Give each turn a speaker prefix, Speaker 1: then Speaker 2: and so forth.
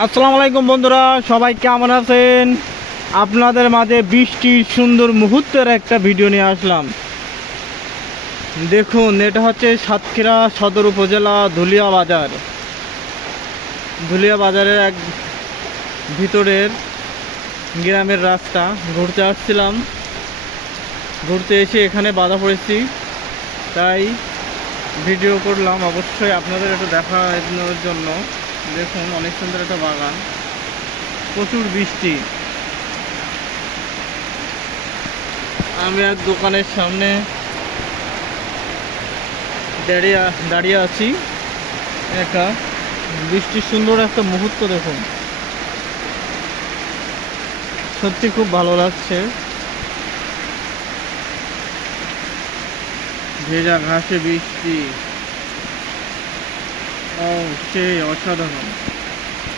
Speaker 1: আসসালামু আলাইকুম বন্ধুরা, সবাই কেমন আছেন? আপনাদের মাঝে বৃষ্টির সুন্দর মুহূর্তের একটা ভিডিও নিয়ে আসলাম। দেখুন, এটা হচ্ছে সাতক্ষীরা সদর উপজেলা ধুলিয়া বাজার। ধুলিয়া বাজারের এক ভিতরের গ্রামের রাস্তা। ঘুরতে আসছিলাম। ঘুরতে এসে এখানে বাধা পড়েছি। তাই ভিডিও করলাম। অবশ্যই আপনাদের একটু দেখানোর জন্য। দেখুন, অনেক সুন্দর একটা বাগান। প্রচুর বৃষ্টি। আমি এক দোকানের সামনে দাঁড়িয়ে দাঁড়িয়ে আছি। একা বৃষ্টির সুন্দর একটা মুহূর্ত দেখুন। সত্যি খুব ভালো লাগছে। ভেজা ঘাসে বৃষ্টি। 어우, 오케이, 어차다서.